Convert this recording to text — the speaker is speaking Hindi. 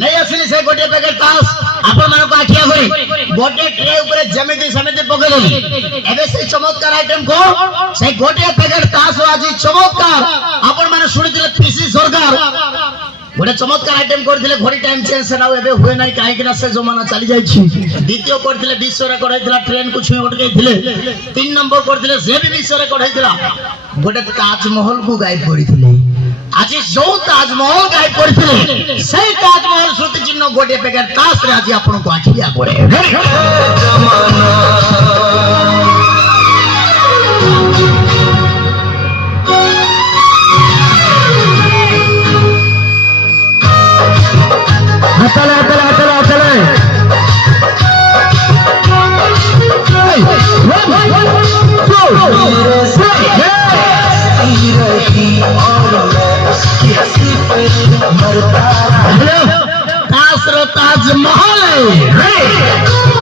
नहीं असली से गोटे पैकेट तास आपण मानो को आखिया करी गोटे ट्रे ऊपर जमिति समिति पकेलि एबे से चमत्कार आइटम को से गोटे पैकेट तास आज चमत्कार आपण माने सुनिथिले पीसी सरकार गोटे चमत्कार आइटम करथिले घड़ी टाइम चेंज से नाउ एबे हुए नाही काहे कि ना से जमाना चली जाई छी द्वितीय करथिले विश्व रेकॉर्ड हैथिला ट्रेन को छुई अटकैथिले 3 नंबर करथिले जे भी विश्व रेकॉर्ड हैथिला गोटे ताजमहल को गायब करिथिले आज जो ताजमहल गायब करथिले से ताजमहल श्रुति चिन्ह गोटे पैकेट तास रे आज आपन को आखिया पड़े चले ताजमहल